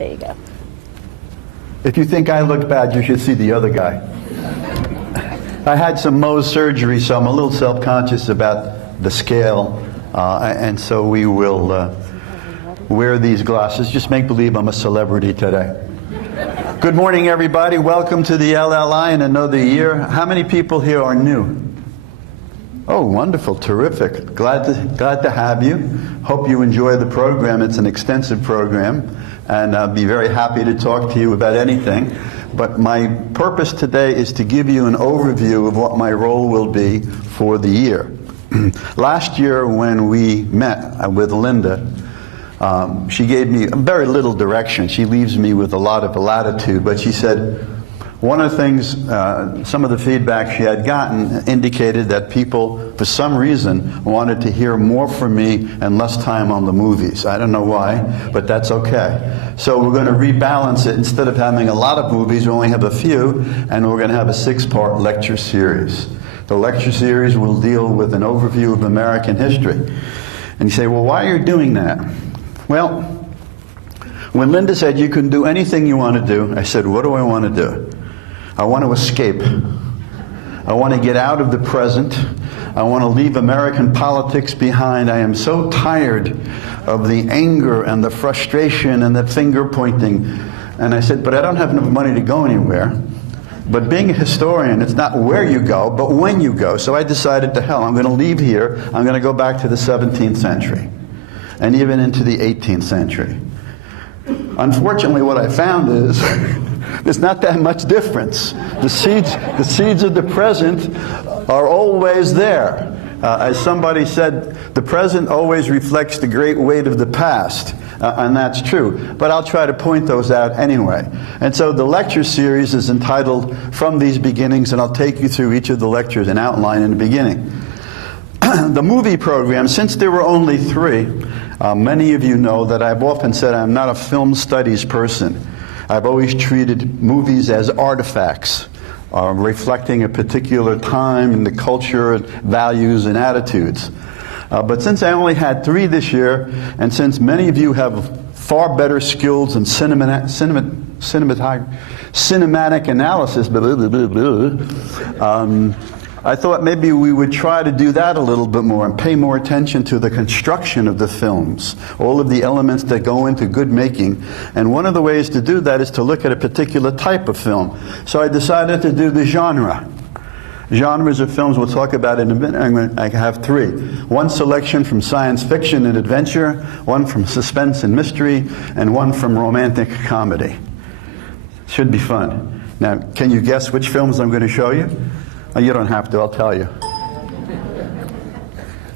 There you go. If you think I look bad, you should see the other guy. I had some Mohs surgery, so I'm a little self-conscious about the scale, and so we will wear these glasses. Just make believe I'm a celebrity today. Good morning, everybody. Welcome to the LLI in another year. How many people here are new? Oh, wonderful, terrific. Glad to have you. Hope you enjoy the program. It's an extensive program, and I'll be very happy to talk to you about anything. But my purpose today is to give you an overview of what my role will be for the year. Last year when we met with Linda, she gave me very little direction. She leaves me with a lot of latitude, but she said one of the things, some of the feedback she had gotten indicated that people, for some reason, wanted to hear more from me and less time on the movies. I don't know why, but that's okay. So we're going to rebalance it. Instead of having a lot of movies, we only have a few, and we're going to have a 6-part lecture series. The lecture series will deal with an overview of American history. And you say, well, why are you doing that? Well, when Linda said you can do anything you want to do, I said, what do I want to do? I want to escape. I want to get out of the present. I want to leave American politics behind. I am so tired of the anger and the frustration and the finger pointing. And I said, but I don't have enough money to go anywhere. But being a historian, it's not where you go, but when you go. So I decided, to hell, I'm going to leave here. I'm going to go back to the 17th century and even into the 18th century. Unfortunately, what I found is there's not that much difference. The seeds of the present are always there. As somebody said, the present always reflects the great weight of the past. And that's true. But I'll try to point those out anyway. And so the lecture series is entitled From These Beginnings, and I'll take you through each of the lectures and outline in the beginning. The movie program, since there were only 3, many of you know that I've often said I'm not a film studies person. I've always treated movies as artifacts, reflecting a particular time and the culture, and values, and attitudes. But since I only had 3 this year, and since many of you have far better skills in cinematic analysis, I thought maybe we would try to do that a little bit more and pay more attention to the construction of the films, all of the elements that go into good making. And one of the ways to do that is to look at a particular type of film. So I decided to do the genre. Genres of films we'll talk about in a minute. I have 3. One selection from science fiction and adventure, one from suspense and mystery, and one from romantic comedy. Should be fun. Now, can you guess which films I'm going to show you? Oh, you don't have to, I'll tell you.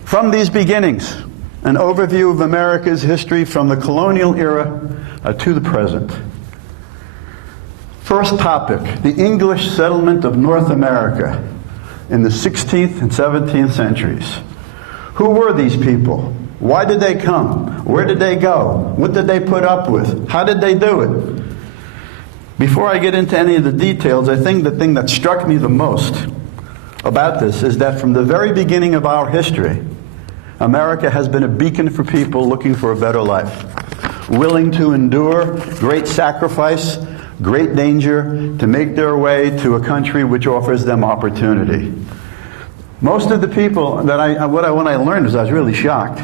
From These Beginnings, an overview of America's history from the colonial era to the present. First topic, the English settlement of North America in the 16th and 17th centuries. Who were these people? Why did they come? Where did they go? What did they put up with? How did they do it? Before I get into any of the details, I think the thing that struck me the most about this is that from the very beginning of our history, America has been a beacon for people looking for a better life, willing to endure great sacrifice, great danger, to make their way to a country which offers them opportunity. Most of the people that when I learned this, I was really shocked.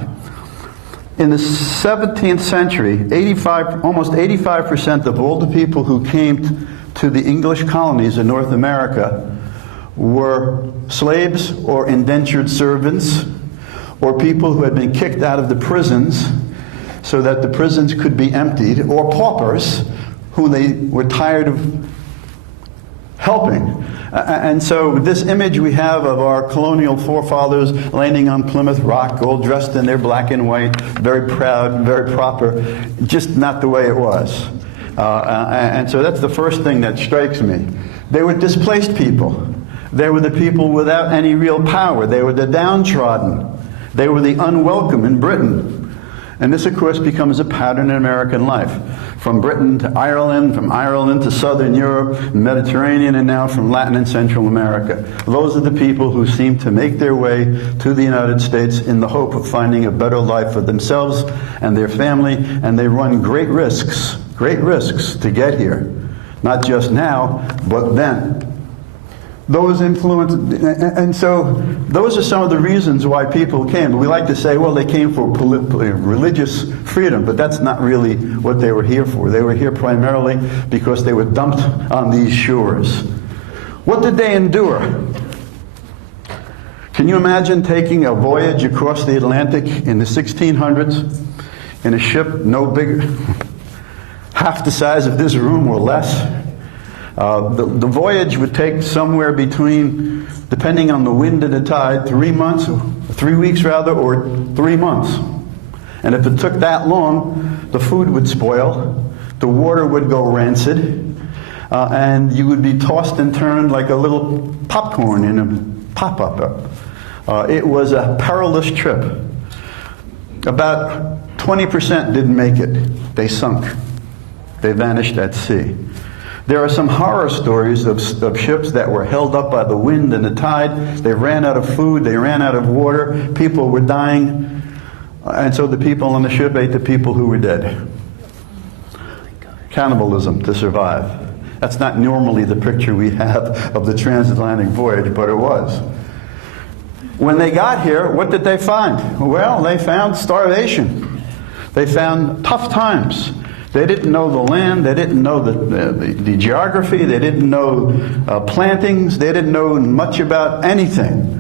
In the 17th century, almost 85% of all the people who came to the English colonies in North America were slaves or indentured servants, or people who had been kicked out of the prisons so that the prisons could be emptied, or paupers who they were tired of helping. And so this image we have of our colonial forefathers landing on Plymouth Rock, all dressed in their black and white, very proud, very proper, just not the way it was. And so that's the first thing that strikes me. They were displaced people. They were the people without any real power. They were the downtrodden. They were the unwelcome in Britain. And this, of course, becomes a pattern in American life. From Britain to Ireland, from Ireland to Southern Europe, Mediterranean, and now from Latin and Central America. Those are the people who seem to make their way to the United States in the hope of finding a better life for themselves and their family, and they run great risks to get here. Not just now, but then. Those influence, and so those are some of the reasons why people came. We like to say, well, they came for religious freedom, but that's not really what they were here for. They were here primarily because they were dumped on these shores. What did they endure? Can you imagine taking a voyage across the Atlantic in the 1600s in a ship no bigger, half the size of this room or less? The voyage would take somewhere between, depending on the wind and the tide, 3 months, 3 weeks rather, or 3 months. And if it took that long, the food would spoil, the water would go rancid, and you would be tossed and turned like a little popcorn in a pop-up. It was a perilous trip. About 20% didn't make it. They sunk. They vanished at sea. There are some horror stories of ships that were held up by the wind and the tide. They ran out of food, they ran out of water, people were dying, and so the people on the ship ate the people who were dead. Cannibalism to survive. That's not normally the picture we have of the transatlantic voyage, but it was. When they got here, what did they find? Well, they found starvation. They found tough times. They didn't know the land, they didn't know the geography, they didn't know plantings, they didn't know much about anything.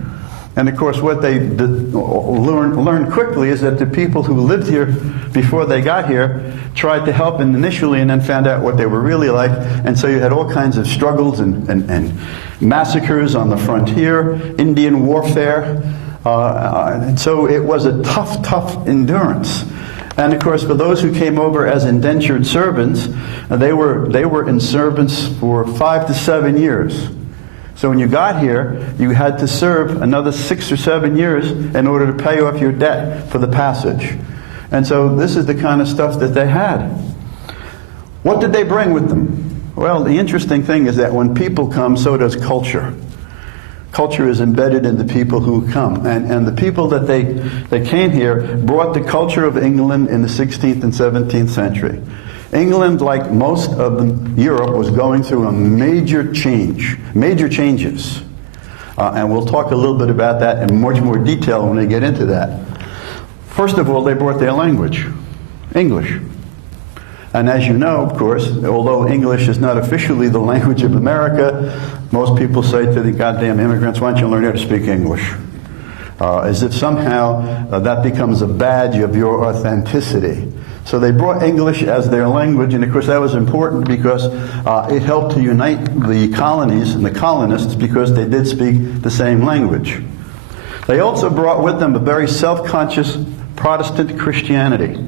And of course what they learned quickly is that the people who lived here before they got here tried to help initially and then found out what they were really like. And so you had all kinds of struggles and massacres on the frontier, Indian warfare. And so it was a tough endurance. And of course, for those who came over as indentured servants, they were in servants for 5 to 7 years. So when you got here, you had to serve another 6 or 7 years in order to pay off your debt for the passage. And so this is the kind of stuff that they had. What did they bring with them? Well, the interesting thing is that when people come, so does culture. Culture is embedded in the people who come. And the people that they came here brought the culture of England in the 16th and 17th century. England, like most of Europe, was going through a major changes. And we'll talk a little bit about that in much more detail when we get into that. First of all, they brought their language, English. And as you know, of course, although English is not officially the language of America, most people say to the goddamn immigrants, why don't you learn how to speak English? As if somehow that becomes a badge of your authenticity. So they brought English as their language, and of course that was important because it helped to unite the colonies and the colonists because they did speak the same language. They also brought with them a very self-conscious Protestant Christianity.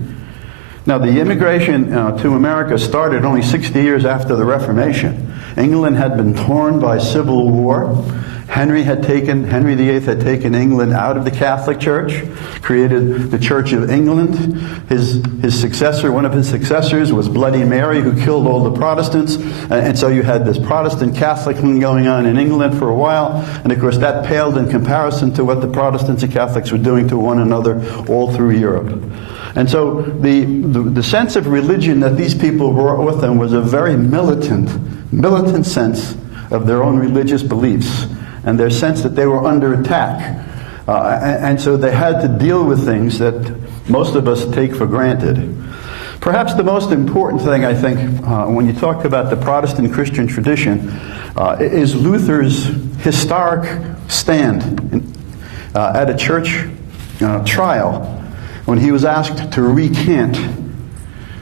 Now, the immigration to America started only 60 years after the Reformation. England had been torn by civil war. Henry VIII had taken England out of the Catholic Church, created the Church of England. His successor, one of his successors, was Bloody Mary, who killed all the Protestants. And so you had this Protestant Catholic thing going on in England for a while. And of course, that paled in comparison to what the Protestants and Catholics were doing to one another all through Europe. And so the sense of religion that these people brought with them was a very militant sense of their own religious beliefs and their sense that they were under attack. And so they had to deal with things that most of us take for granted. Perhaps the most important thing, I think, when you talk about the Protestant Christian tradition, is Luther's historic stand at a church trial, when he was asked to recant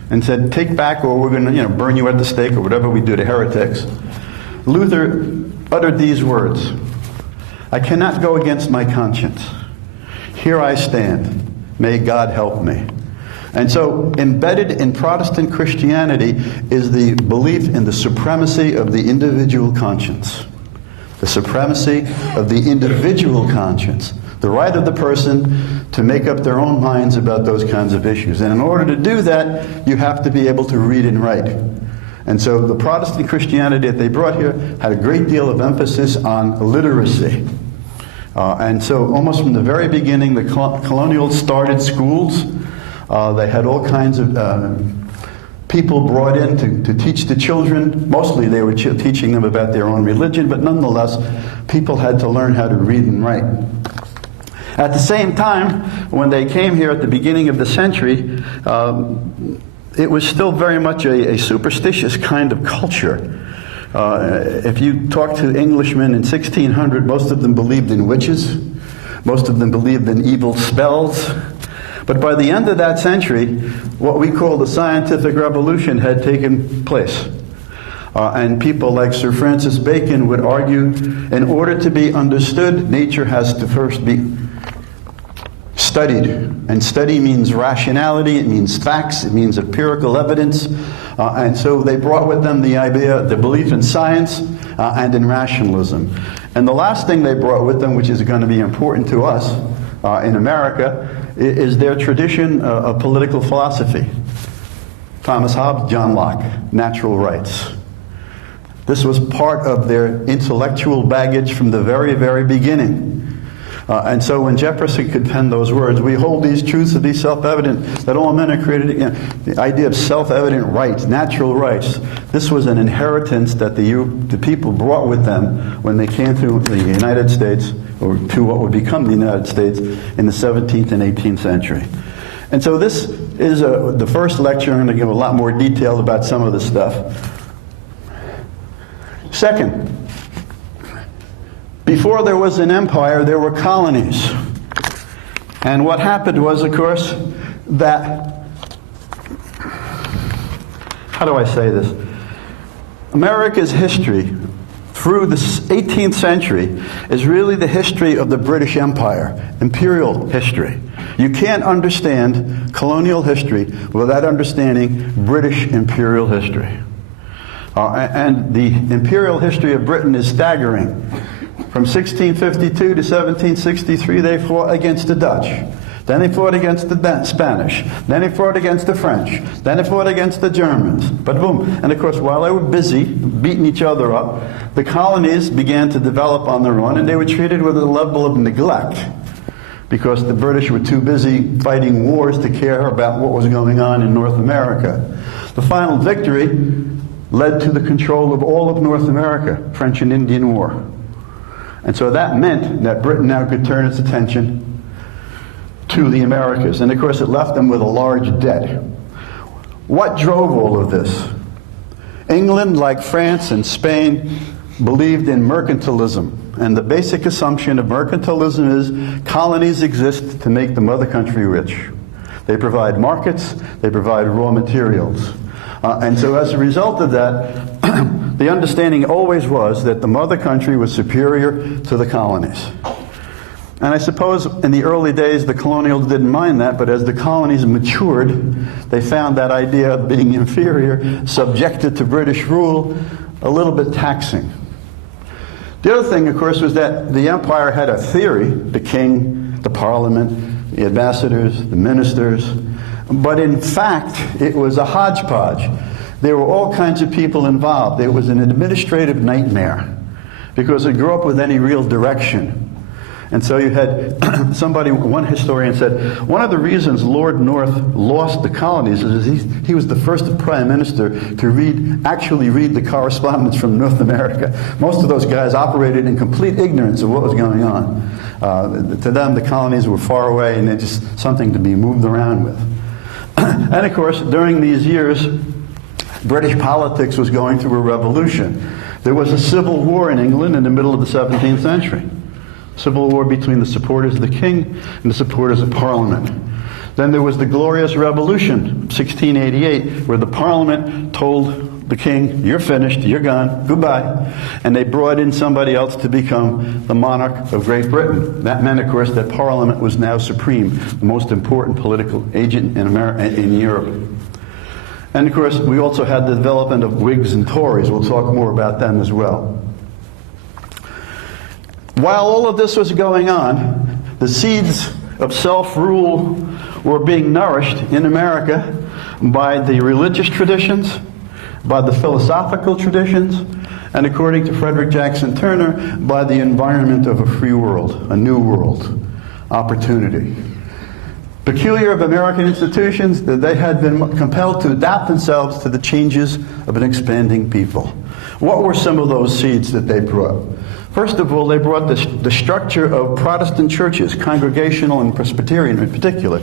and said, take back or we're going to burn you at the stake or whatever we do to heretics. Luther uttered these words, I cannot go against my conscience. Here I stand. May God help me. And so embedded in Protestant Christianity is the belief in the supremacy of the individual conscience. The supremacy of the individual conscience. The right of the person to make up their own minds about those kinds of issues. And in order to do that, you have to be able to read and write. And so the Protestant Christianity that they brought here had a great deal of emphasis on literacy. And so almost from the very beginning, the Colonials started schools. They had all kinds of people brought in to teach the children. Mostly they were teaching them about their own religion, but nonetheless, people had to learn how to read and write. At the same time, when they came here at the beginning of the century, it was still very much a superstitious kind of culture. If you talk to Englishmen in 1600, most of them believed in witches. Most of them believed in evil spells. But by the end of that century, what we call the scientific revolution had taken place. And people like Sir Francis Bacon would argue, in order to be understood, nature has to first be studied. And study means rationality, it means facts, it means empirical evidence. And so they brought with them the idea, the belief in science and in rationalism. And the last thing they brought with them, which is going to be important to us in America, is their tradition of political philosophy. Thomas Hobbes, John Locke, natural rights. This was part of their intellectual baggage from the very, very beginning. And so when Jefferson could pen those words, we hold these truths to be self-evident, that all men are created, the idea of self-evident rights, natural rights, this was an inheritance that the people brought with them when they came to the United States, or to what would become the United States in the 17th and 18th century. And so this is the first lecture. I'm going to give a lot more detail about some of this stuff. Second, before there was an empire, there were colonies. And what happened was, of course, that, how do I say this? America's history through the 18th century is really the history of the British Empire, imperial history. You can't understand colonial history without understanding British imperial history. And the imperial history of Britain is staggering. From 1652 to 1763, they fought against the Dutch. Then they fought against the Spanish. Then they fought against the French. Then they fought against the Germans. But boom. And of course, while they were busy beating each other up, the colonies began to develop on their own, and they were treated with a level of neglect because the British were too busy fighting wars to care about what was going on in North America. The final victory led to the control of all of North America, French and Indian War. And so that meant that Britain now could turn its attention to the Americas. And of course it left them with a large debt. What drove all of this? England, like France and Spain, believed in mercantilism. And the basic assumption of mercantilism is colonies exist to make the mother country rich. They provide markets, they provide raw materials. And so as a result of that, the understanding always was that the mother country was superior to the colonies. And I suppose in the early days the colonials didn't mind that, but as the colonies matured, they found that idea of being inferior, subjected to British rule, a little bit taxing. The other thing, of course, was that the empire had a theory, the king, the parliament, the ambassadors, the ministers, but in fact it was a hodgepodge. There were all kinds of people involved. It was an administrative nightmare because it grew up with any real direction. And so you had one historian said, one of the reasons Lord North lost the colonies is he was the first prime minister to actually read the correspondence from North America. Most of those guys operated in complete ignorance of what was going on. To them, the colonies were far away and they're just something to be moved around with. And of course, during these years, British politics was going through a revolution. There was a civil war in England in the middle of the 17th century. Civil war between the supporters of the king and the supporters of Parliament. Then there was the Glorious Revolution, 1688, where the Parliament told the king, you're finished, you're gone, goodbye. And they brought in somebody else to become the monarch of Great Britain. That meant, of course, that Parliament was now supreme, the most important political agent in Europe. And of course, we also had the development of Whigs and Tories. We'll talk more about them as well. While all of this was going on, The seeds of self-rule were being nourished in America by the religious traditions, by the philosophical traditions, and according to Frederick Jackson Turner, by the environment of a free world, a new world, opportunity. Peculiar of American institutions, that they had been compelled to adapt themselves to the changes of an expanding people. What were some of those seeds that they brought? First of all, they brought the structure of Protestant churches, Congregational and Presbyterian in particular.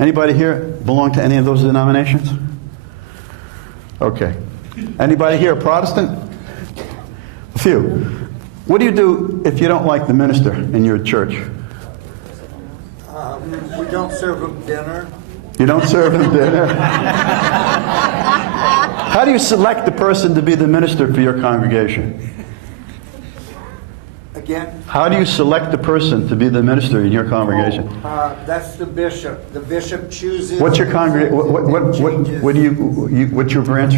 Anybody here belong to any of those denominations? Okay. Anybody here a Protestant? A few. What do you do if you don't like the minister in your church? We don't serve them dinner. You don't serve them dinner? How do you select the person to be the minister for your congregation? Again? How do you select the person to be the minister in your congregation? That's the bishop. The bishop chooses. What's your congregation? What do you? What's your branch?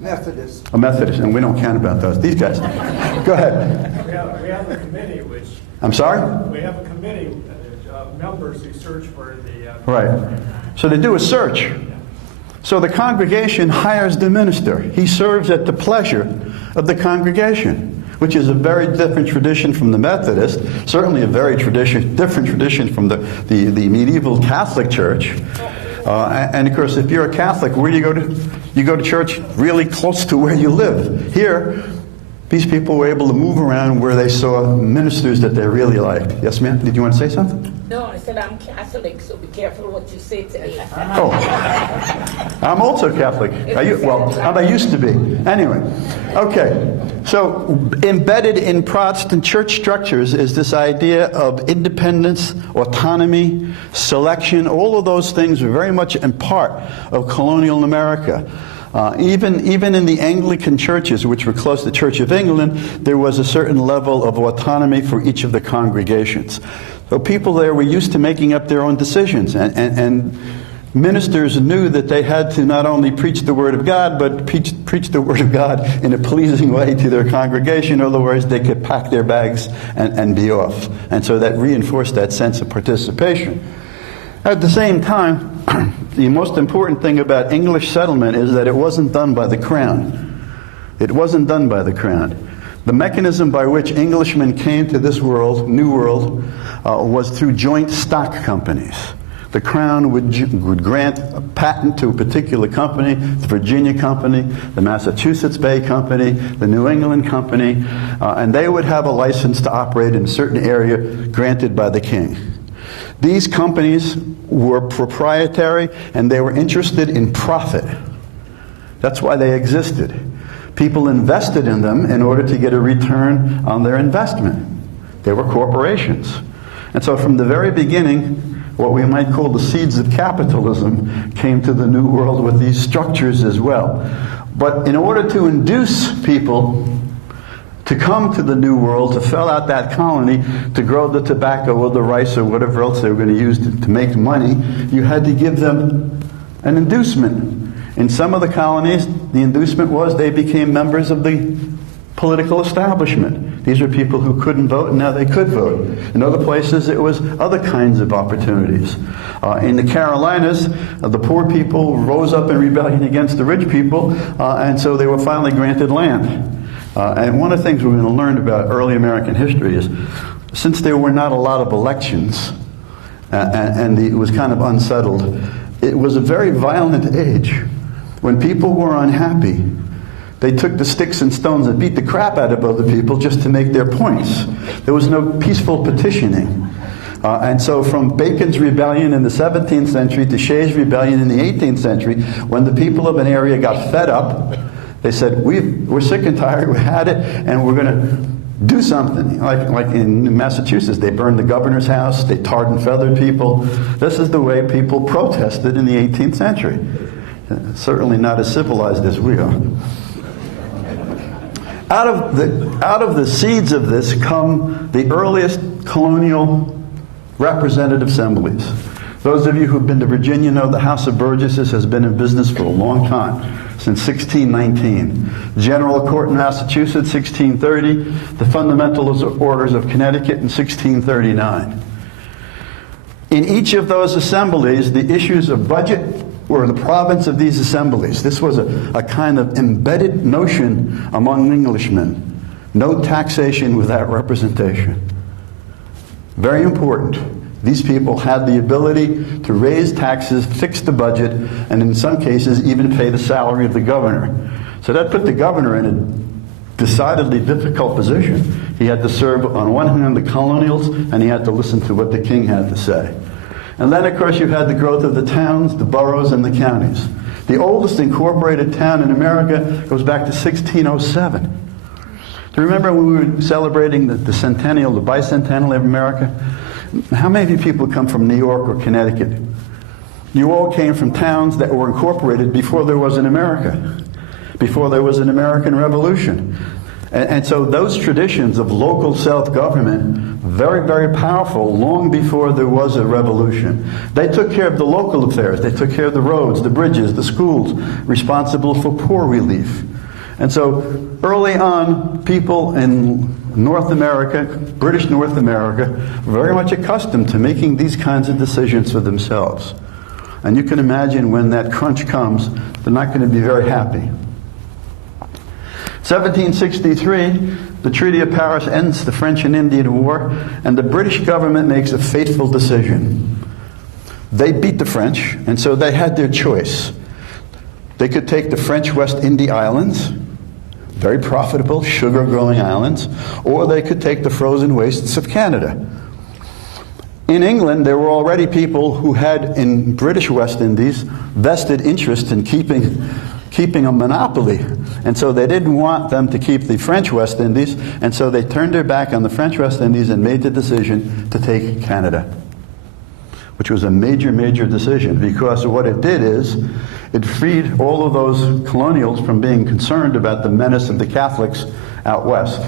Methodist. A Methodist, and we don't count about those. These guys. Go ahead. We have a committee which. I'm sorry? We have a committee of members who search for the. Right. So they do a search. So the congregation hires the minister. He serves at the pleasure of the congregation, which is a very different tradition from the Methodist, certainly a very different tradition from the medieval Catholic Church. And of course, if you're a Catholic, where do you go to? You go to church really close to where you live. Here, these people were able to move around where they saw ministers that they really liked. Yes, ma'am? Did you want to say something? No, I said I'm Catholic, so be careful what you say to me. Oh, I'm also Catholic. I used to be. Anyway, okay. So embedded in Protestant church structures is this idea of independence, autonomy, selection. All of those things are very much in part of colonial America. Even in the Anglican churches, which were close to the Church of England, there was a certain level of autonomy for each of the congregations. So people there were used to making up their own decisions, and ministers knew that they had to not only preach the Word of God, but preach the Word of God in a pleasing way to their congregation. Otherwise, they could pack their bags and be off. And so that reinforced that sense of participation. At the same time, the most important thing about English settlement is that it wasn't done by the crown. It wasn't done by the crown. The mechanism by which Englishmen came to this world, New World, was through joint stock companies. The crown would grant a patent to a particular company, the Virginia Company, the Massachusetts Bay Company, the New England Company, and they would have a license to operate in a certain area granted by the king. These companies were proprietary, and they were interested in profit. That's why they existed. People invested in them in order to get a return on their investment. They were corporations. And so from the very beginning, what we might call the seeds of capitalism came to the New World with these structures as well. But in order to induce people to come to the New World, to fill out that colony, to grow the tobacco or the rice or whatever else they were going to use to make money, you had to give them an inducement. In some of the colonies, the inducement was they became members of the political establishment. These are people who couldn't vote, and now they could vote. In other places, it was other kinds of opportunities. In the Carolinas, the poor people rose up in rebellion against the rich people, and so they were finally granted land. And one of the things we're going to learn about early American history is, since there were not a lot of elections, and it was kind of unsettled, it was a very violent age. When people were unhappy, they took the sticks and stones and beat the crap out of other people just to make their points. There was no peaceful petitioning. And so from Bacon's rebellion in the 17th century to Shays' rebellion in the 18th century, when the people of an area got fed up, they said, we're sick and tired, we had it, and we're going to do something. Like in Massachusetts, they burned the governor's house, they tarred and feathered people. This is the way people protested in the 18th century. Certainly not as civilized as we are. Out of the seeds of this come the earliest colonial representative assemblies. Those of you who've been to Virginia know the House of Burgesses has been in business for a long time, since 1619. General Court in Massachusetts, 1630. The Fundamental Orders of Connecticut in 1639. In each of those assemblies, the issues of budget were the province of these assemblies. This was a kind of embedded notion among Englishmen. No taxation without representation. Very important. These people had the ability to raise taxes, fix the budget, and in some cases even pay the salary of the governor. So that put the governor in a decidedly difficult position. He had to serve on one hand the colonials, and he had to listen to what the king had to say. And then, of course, you had the growth of the towns, the boroughs, and the counties. The oldest incorporated town in America goes back to 1607. Do you remember when we were celebrating the centennial, the bicentennial of America? How many of you people come from New York or Connecticut? You all came from towns that were incorporated before there was an America, before there was an American Revolution. And so those traditions of local self-government, very, very powerful long before there was a revolution. They took care of the local affairs. They took care of the roads, the bridges, the schools, responsible for poor relief. And so early on, people in North America, British North America, were very much accustomed to making these kinds of decisions for themselves. And you can imagine when that crunch comes, they're not going to be very happy. 1763, the Treaty of Paris ends the French and Indian War, and the British government makes a fateful decision. They beat the French, and so they had their choice. They could take the French West India Islands, very profitable, sugar-growing islands, or they could take the frozen wastes of Canada. In England, there were already people who had, in British West Indies, vested interest in keeping a monopoly. And so they didn't want them to keep the French West Indies, and so they turned their back on the French West Indies and made the decision to take Canada, which was a major, major decision, because what it did is it freed all of those colonials from being concerned about the menace of the Catholics out west.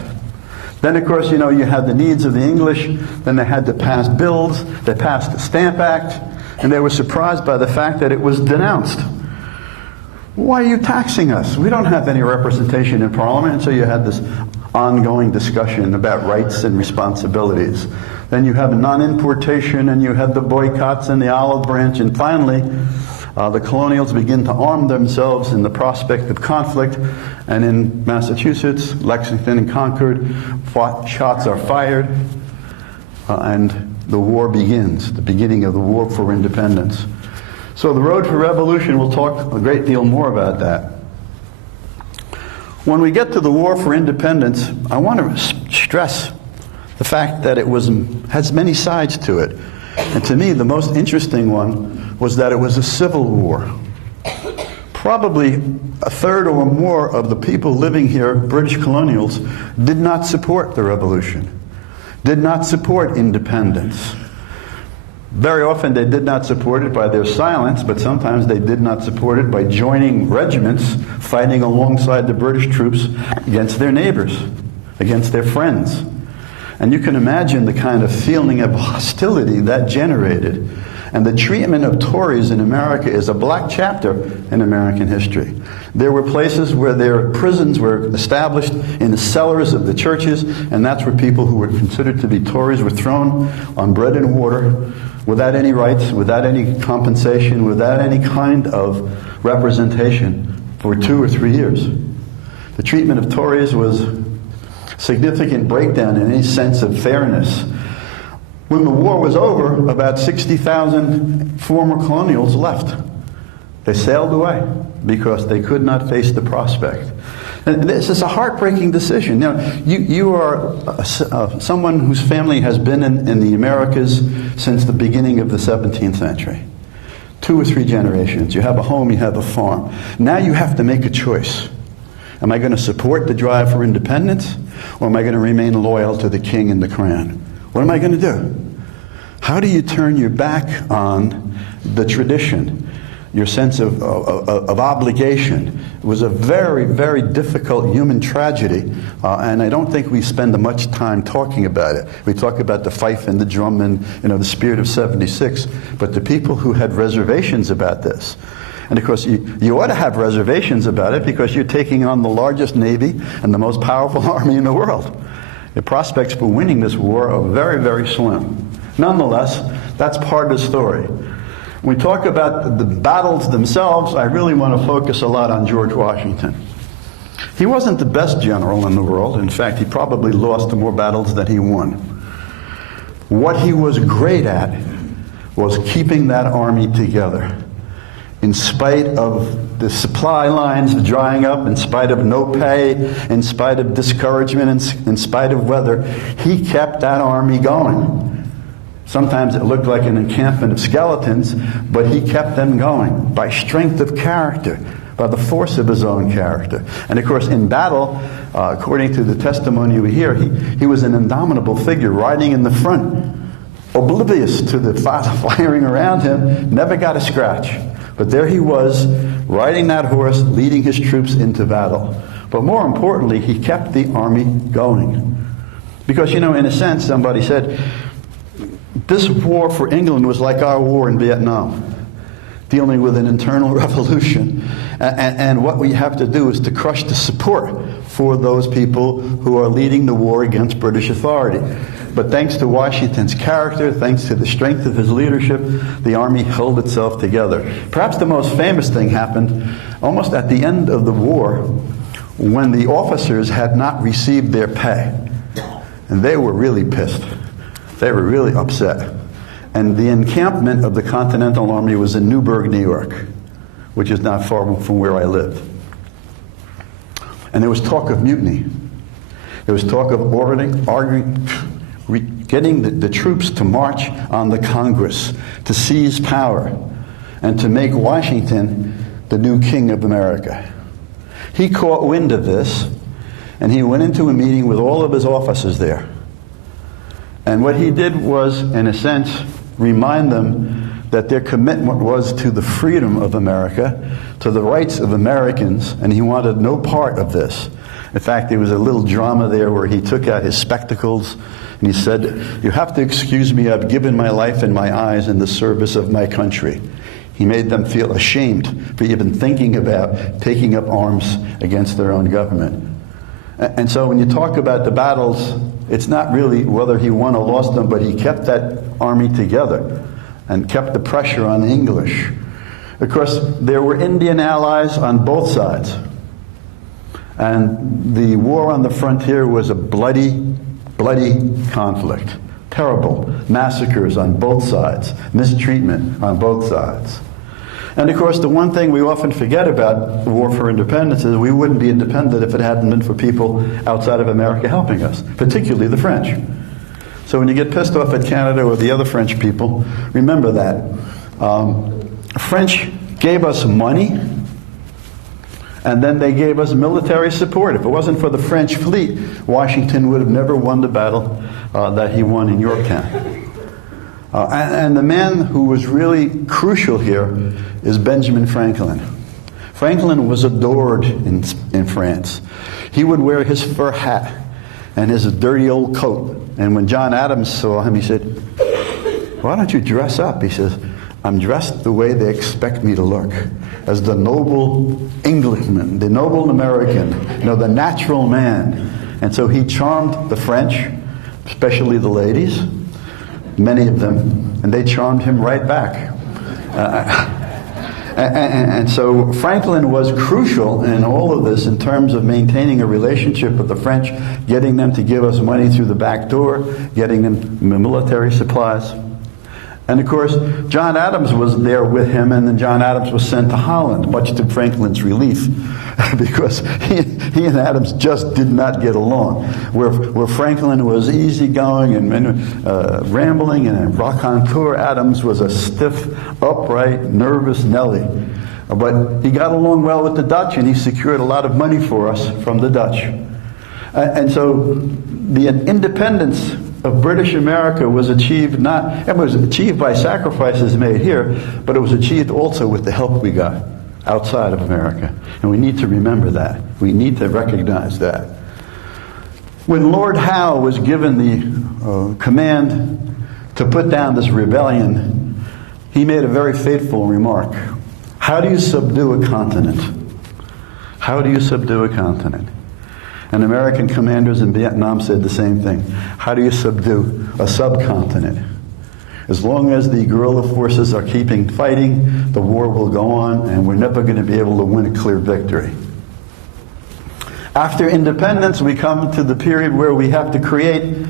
Then, of course, you know, you had the needs of the English. Then they had to pass bills. They passed the Stamp Act, and they were surprised by the fact that it was denounced. Why are you taxing us? We don't have any representation in Parliament. And so you had this ongoing discussion about rights and responsibilities. Then you have non-importation, and you have the boycotts and the olive branch, and finally, the colonials begin to arm themselves in the prospect of conflict, and in Massachusetts, Lexington and Concord, shots are fired, and the war begins, the beginning of the War for Independence. So the road for revolution, we'll talk a great deal more about that. When we get to the War for Independence, I want to stress the fact that it has many sides to it. And to me, the most interesting one was that it was a civil war. Probably a third or more of the people living here, British colonials, did not support the revolution, did not support independence. Very often they did not support it by their silence, but sometimes they did not support it by joining regiments fighting alongside the British troops against their neighbors, against their friends. And you can imagine the kind of feeling of hostility that generated. And the treatment of Tories in America is a black chapter in American history. There were places where their prisons were established in the cellars of the churches, and that's where people who were considered to be Tories were thrown on bread and water without any rights, without any compensation, without any kind of representation for 2 or 3 years. The treatment of Tories was significant breakdown in any sense of fairness. When the war was over, about 60,000 former colonials left. They sailed away because they could not face the prospect. And this is a heartbreaking decision. Now, you are someone whose family has been in the Americas since the beginning of the 17th century. 2 or 3 generations. You have a home, you have a farm. Now you have to make a choice. Am I going to support the drive for independence, or am I going to remain loyal to the king and the crown? What am I going to do? How do you turn your back on the tradition, your sense of obligation? It was a very, very difficult human tragedy, and I don't think we spend much time talking about it. We talk about the fife and the drum and the spirit of '76, but the people who had reservations about this, and of course you ought to have reservations about it because you're taking on the largest navy and the most powerful army in the world. The prospects for winning this war are very, very slim. Nonetheless, That's part of the story. When we talk about the battles themselves, I really want to focus a lot on George Washington. He wasn't the best general in the world. In fact, he probably lost more battles than he won. What he was great at was keeping that army together. In spite of the supply lines drying up, in spite of no pay, in spite of discouragement, in spite of weather, he kept that army going. Sometimes it looked like an encampment of skeletons, but he kept them going by strength of character, by the force of his own character. And of course, in battle, according to the testimony we hear, he was an indomitable figure riding in the front, oblivious to the firing around him, never got a scratch. But there he was, riding that horse, leading his troops into battle. But more importantly, he kept the army going. Because, in a sense, somebody said, this war for England was like our war in Vietnam, dealing with an internal revolution. And what we have to do is to crush the support for those people who are leading the war against British authority. But thanks to Washington's character, thanks to the strength of his leadership, the army held itself together. Perhaps the most famous thing happened almost at the end of the war, when the officers had not received their pay. And they were really pissed. They were really upset. And the encampment of the Continental Army was in Newburgh, New York, which is not far from where I live. And there was talk of mutiny. There was talk of arguing, getting the troops to march on the Congress, to seize power, and to make Washington the new king of America. He caught wind of this, and he went into a meeting with all of his officers there. And what he did was, in a sense, remind them that their commitment was to the freedom of America, to the rights of Americans, and he wanted no part of this. In fact, there was a little drama there where he took out his spectacles and he said, "You have to excuse me, I've given my life and my eyes in the service of my country." He made them feel ashamed for even thinking about taking up arms against their own government. And so when you talk about the battles, it's not really whether he won or lost them, but he kept that army together and kept the pressure on the English. Of course, there were Indian allies on both sides. And the war on the frontier was a bloody, bloody conflict. Terrible massacres on both sides, mistreatment on both sides. And of course, the one thing we often forget about the war for independence is we wouldn't be independent if it hadn't been for people outside of America helping us, particularly the French. So when you get pissed off at Canada or the other French people, remember that. French gave us money, and then they gave us military support. If it wasn't for the French fleet, Washington would have never won the battle that he won in Yorktown. And the man who was really crucial here is Benjamin Franklin. Franklin was adored in France. He would wear his fur hat and his dirty old coat. And when John Adams saw him, he said, "Why don't you dress up?" He says, "I'm dressed the way they expect me to look, as the noble Englishman, the noble American, the natural man." And so he charmed the French, especially the ladies, many of them, and they charmed him right back. And so Franklin was crucial in all of this in terms of maintaining a relationship with the French, getting them to give us money through the back door, getting them military supplies. And of course, John Adams was there with him, and then John Adams was sent to Holland, much to Franklin's relief, because he and Adams just did not get along. Where Franklin was easygoing and rambling and a raconteur, Adams was a stiff, upright, nervous Nelly. But he got along well with the Dutch, and he secured a lot of money for us from the Dutch. And so the independence of British America was achieved by sacrifices made here, but it was achieved also with the help we got outside of America. And we need to remember that. We need to recognize that. When Lord Howe was given the command to put down this rebellion, he made a very fateful remark. How do you subdue a continent? How do you subdue a continent? And American commanders in Vietnam said the same thing. How do you subdue a subcontinent? As long as the guerrilla forces are keeping fighting, the war will go on, and we're never going to be able to win a clear victory. After independence, we come to the period where we have to create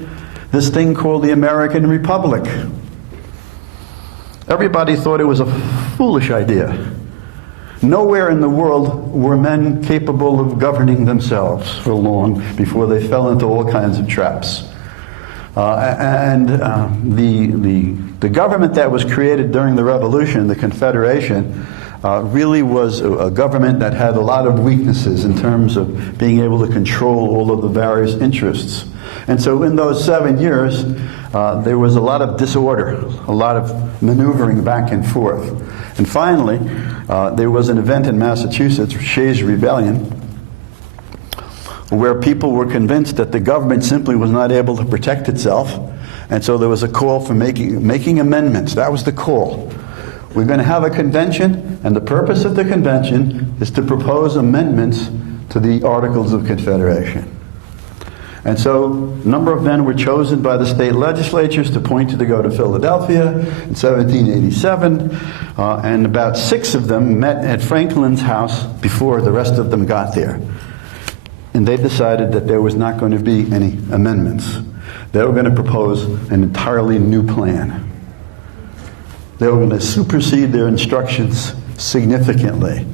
this thing called the American Republic. Everybody thought it was a foolish idea. Nowhere in the world were men capable of governing themselves for long before they fell into all kinds of traps. The government that was created during the Revolution, the Confederation, really was a government that had a lot of weaknesses in terms of being able to control all of the various interests. And so in those 7 years, there was a lot of disorder, a lot of maneuvering back and forth. And finally, there was an event in Massachusetts, Shays' Rebellion, where people were convinced that the government simply was not able to protect itself. And so there was a call for making amendments. That was the call. We're going to have a convention, and the purpose of the convention is to propose amendments to the Articles of Confederation. And so a number of men were chosen by the state legislatures to go to Philadelphia in 1787, and about 6 of them met at Franklin's house before the rest of them got there. And they decided that there was not going to be any amendments. They were going to propose an entirely new plan. They were going to supersede their instructions significantly.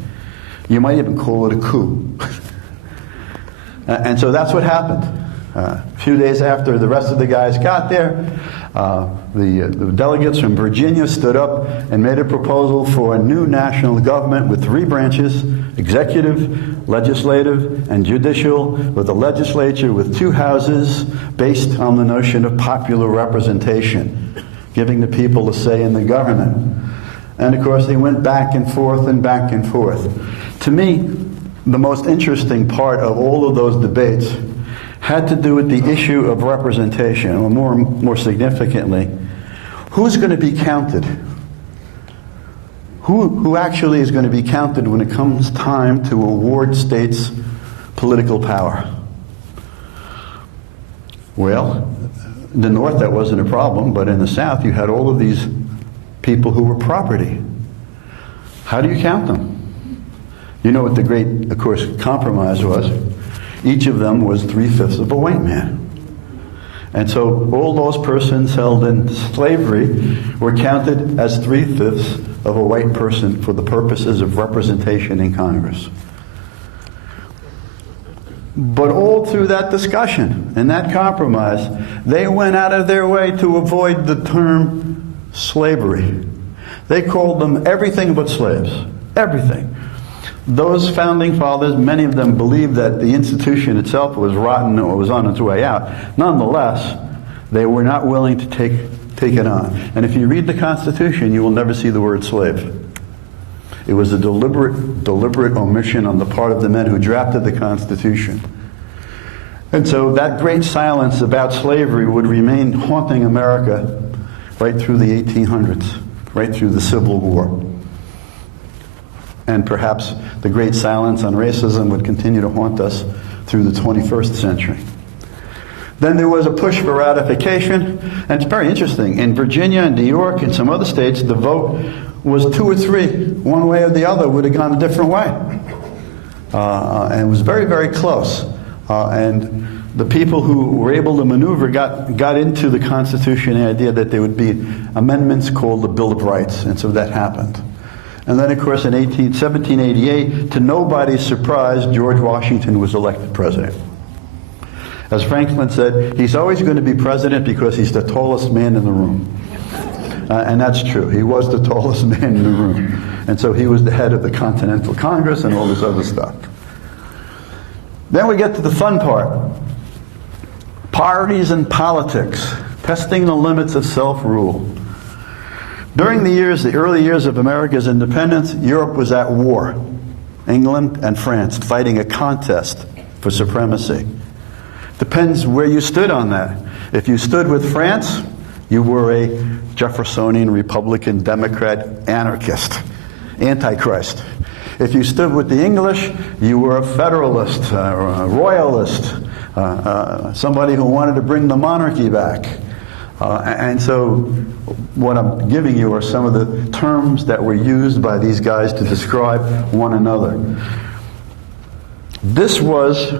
You might even call it a coup. And so that's what happened. A few days after the rest of the guys got there, the delegates from Virginia stood up and made a proposal for a new national government with 3 branches: executive, legislative, and judicial, with a legislature with 2 houses based on the notion of popular representation, giving the people a say in the government. And of course, they went back and forth and back and forth. To me, the most interesting part of all of those debates had to do with the issue of representation, or more significantly, who's going to be counted? Who actually is going to be counted when it comes time to award states political power? Well, in the North that wasn't a problem, but in the South you had all of these people who were property. How do you count them? You know what the great, of course, compromise was? Each of them was 3/5 of a white man. And so all those persons held in slavery were counted as 3/5 of a white person for the purposes of representation in Congress. But all through that discussion and that compromise, they went out of their way to avoid the term slavery. They called them everything but slaves. Everything. Those founding fathers, many of them believed that the institution itself was rotten or was on its way out. Nonetheless, they were not willing to take it on. And if you read the Constitution, you will never see the word slave. It was a deliberate omission on the part of the men who drafted the Constitution. And so that great silence about slavery would remain haunting America right through the 1800s, right through the Civil War. And perhaps the great silence on racism would continue to haunt us through the 21st century. Then there was a push for ratification, and it's very interesting. In Virginia and New York and some other states, the vote was 2 or 3. One way or the other would have gone a different way. And it was very, very close. And the people who were able to maneuver got into the Constitution the idea that there would be amendments called the Bill of Rights, and so that happened. And then, of course, in 1788, to nobody's surprise, George Washington was elected president. As Franklin said, he's always going to be president because he's the tallest man in the room. And that's true. He was the tallest man in the room. And so he was the head of the Continental Congress and all this other stuff. Then we get to the fun part. Parties and politics, testing the limits of self-rule. During the early years of America's independence, Europe was at war. England and France fighting a contest for supremacy. Depends where you stood on that. If you stood with France, you were a Jeffersonian, Republican, Democrat, anarchist, Antichrist. If you stood with the English, you were a Federalist, a Royalist, somebody who wanted to bring the monarchy back. And so what I'm giving you are some of the terms that were used by these guys to describe one another. This was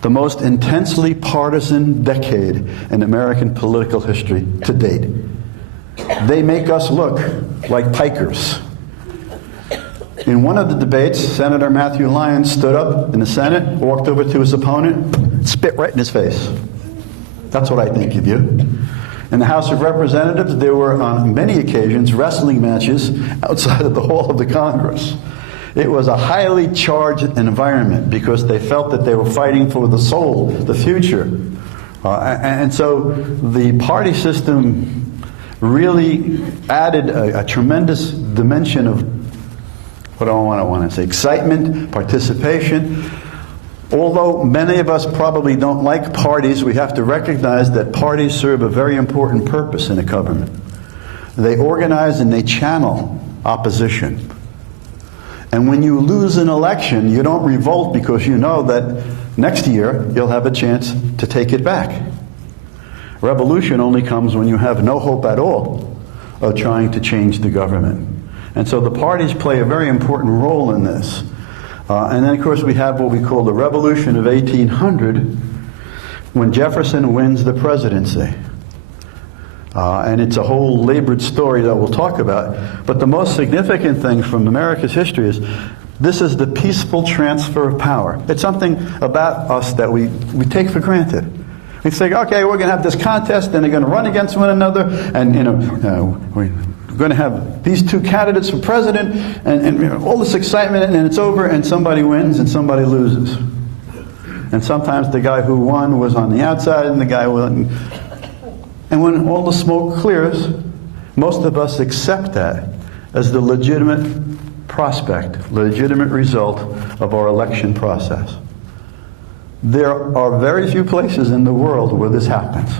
the most intensely partisan decade in American political history to date. They make us look like pikers. In one of the debates, Senator Matthew Lyons stood up in the Senate, walked over to his opponent, spit right in his face. That's what I think of you. In the House of Representatives, there were on many occasions wrestling matches outside of the hall of the Congress. It was a highly charged environment because they felt that they were fighting for the soul, the future. And so the party system really added a tremendous dimension of, what do I want to say, excitement, participation. Although many of us probably don't like parties, we have to recognize that parties serve a very important purpose in a government. They organize and they channel opposition. And when you lose an election, you don't revolt because you know that next year you'll have a chance to take it back. Revolution only comes when you have no hope at all of trying to change the government. And so the parties play a very important role in this. And then, of course, we have what we call the Revolution of 1800, when Jefferson wins the presidency. And it's a whole labored story that we'll talk about. But the most significant thing from America's history is this is the peaceful transfer of power. It's something about us that we take for granted. We say, okay, we're going to have this contest, and they're going to run against one another, and we're going to have these two candidates for president, and all this excitement, and it's over, and somebody wins and somebody loses. And sometimes the guy who won was on the outside, and the guy won. And when all the smoke clears, most of us accept that as the legitimate prospect, legitimate result of our election process. There are very few places in the world where this happens,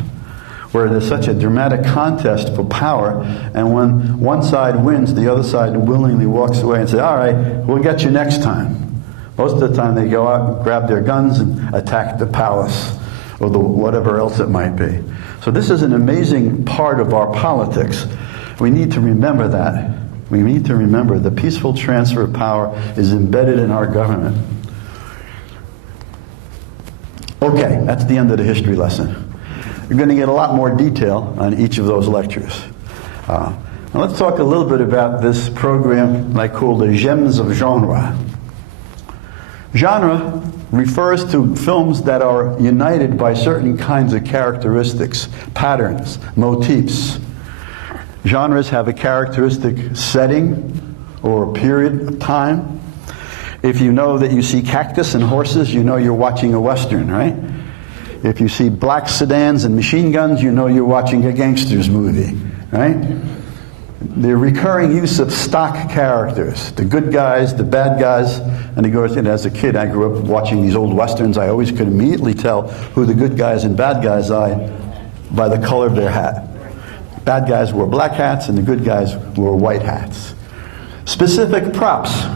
where there's such a dramatic contest for power, and when one side wins, the other side willingly walks away and says, all right, we'll get you next time. Most of the time they go out and grab their guns and attack the palace or whatever else it might be. So this is an amazing part of our politics. We need to remember that. We need to remember the peaceful transfer of power is embedded in our government. Okay, that's the end of the history lesson. You're going to get a lot more detail on each of those lectures. Now let's talk a little bit about this program I call the Gems of Genre. Genre refers to films that are united by certain kinds of characteristics, patterns, motifs. Genres have a characteristic setting or a period of time. If you know that you see cactus and horses, you know you're watching a Western, right? If you see black sedans and machine guns, you know you're watching a gangster's movie, right? The recurring use of stock characters, the good guys, the bad guys, and of course, as a kid, I grew up watching these old Westerns. I always could immediately tell who the good guys and bad guys are by the color of their hat. Bad guys wore black hats, and the good guys wore white hats. Specific props.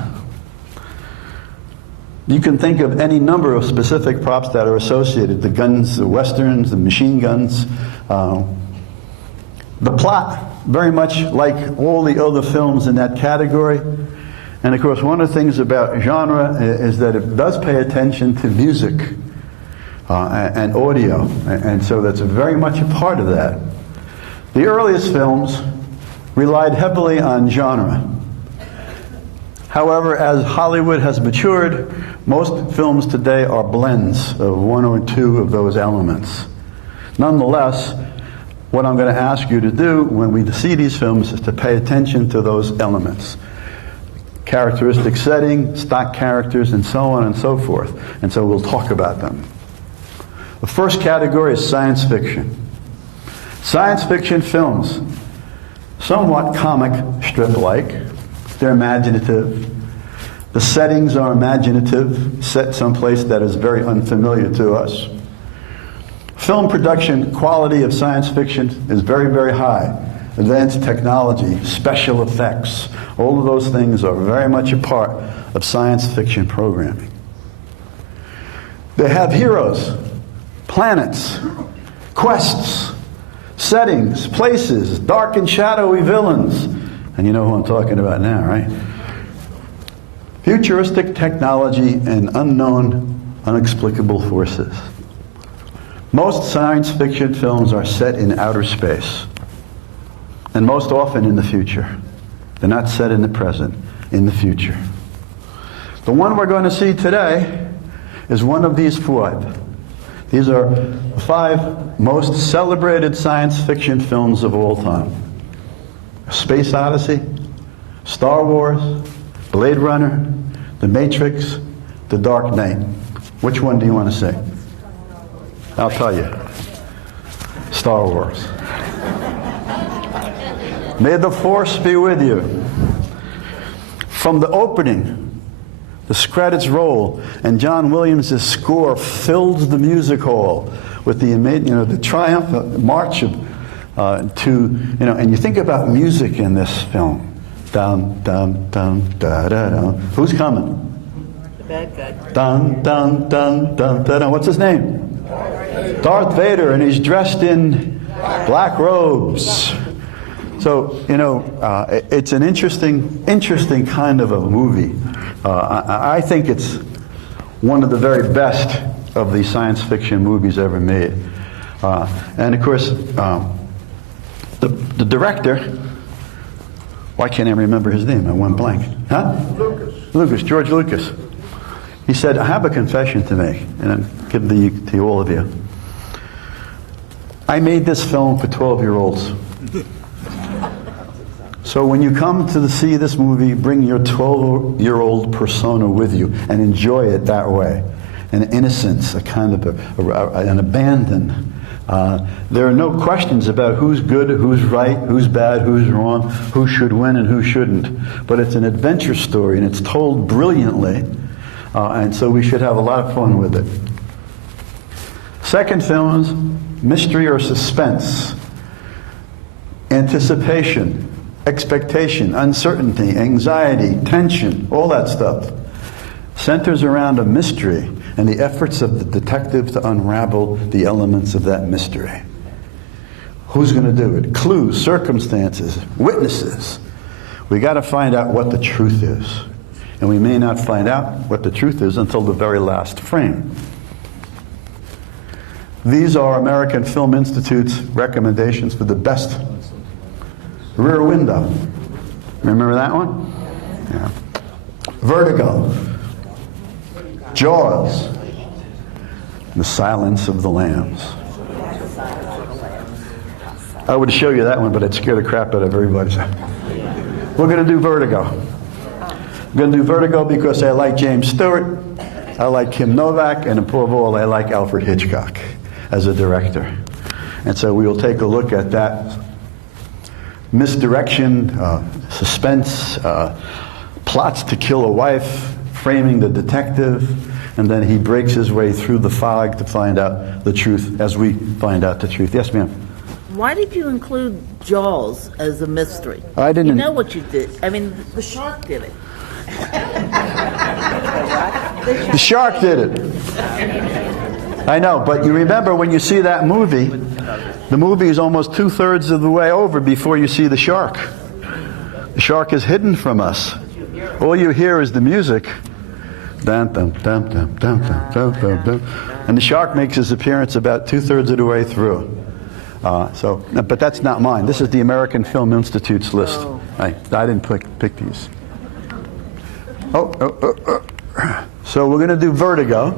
You can think of any number of specific props that are associated. The guns, the Westerns, the machine guns. The plot, very much like all the other films in that category. And of course, one of the things about genre is that it does pay attention to music and audio. And so that's very much a part of that. The earliest films relied heavily on genre. However, as Hollywood has matured, most films today are blends of one or two of those elements. Nonetheless, what I'm going to ask you to do when we see these films is to pay attention to those elements. Characteristic setting, stock characters, and so on and so forth. And so we'll talk about them. The first category is science fiction. Science fiction films, somewhat comic strip-like. They're imaginative. The settings are imaginative, set someplace that is very unfamiliar to us. Film production quality of science fiction is very, very high. Advanced technology, special effects, all of those things are very much a part of science fiction programming. They have heroes, planets, quests, settings, places, dark and shadowy villains. And you know who I'm talking about now, right? Futuristic technology and unknown, inexplicable forces. Most science fiction films are set in outer space, and most often in the future. They're not set in the present, in the future. The one we're going to see today is one of these five. These are the 5 most celebrated science fiction films of all time. Space Odyssey, Star Wars, Blade Runner, The Matrix, The Dark Knight. Which one do you want to see? I'll tell you. Star Wars. May the Force be with you. From the opening, the credits roll, and John Williams' score fills the music hall with the triumphant march of, and you think about music in this film. Dun, dun, dun, da, da, da. Who's coming? The bad guy. Dun, dun, dun, dun, da, da. What's his name? Darth Vader, and he's dressed in black robes. So, it's an interesting kind of a movie. I think it's one of the very best of the science fiction movies ever made. And of course, the director, why can't I remember his name? I went blank. Huh? George Lucas. He said, I have a confession to make, and I'll give to all of you. I made this film for 12-year-olds. So when you come to see this movie, bring your 12-year-old persona with you and enjoy it that way. An innocence, a kind of an abandon. There are no questions about who's good, who's right, who's bad, who's wrong, who should win and who shouldn't. But it's an adventure story, and it's told brilliantly, and so we should have a lot of fun with it. Second film is mystery or suspense, anticipation, expectation, uncertainty, anxiety, tension, all that stuff. Centers around a mystery and the efforts of the detective to unravel the elements of that mystery. Who's going to do it? Clues, circumstances, witnesses. We got to find out what the truth is. And we may not find out what the truth is until the very last frame. These are American Film Institute's recommendations for the best Rear Window. Remember that one? Yeah. Vertigo. Jaws. The Silence of the Lambs. I would show you that one, but I'd scare the crap out of everybody. We're going to do Vertigo. We're going to do Vertigo because I like James Stewart, I like Kim Novak, and above all, I like Alfred Hitchcock as a director. And so we will take a look at that misdirection, suspense, plots to kill a wife, framing the detective, and then he breaks his way through the fog to find out the truth as we find out the truth. Yes, ma'am? Why did you include Jaws as a mystery? I didn't. You know what you did. I mean, the shark did it. The shark did it. I know, but you remember when you see that movie, the movie is almost 2/3 of the way over before you see the shark. The shark is hidden from us. All you hear is the music. Dun, dun, dun, dun, dun, dun, dun, dun, dun. And the shark makes his appearance about 2/3 of the way through. But that's not mine. This is the American Film Institute's list. I didn't pick these. So we're going to do Vertigo,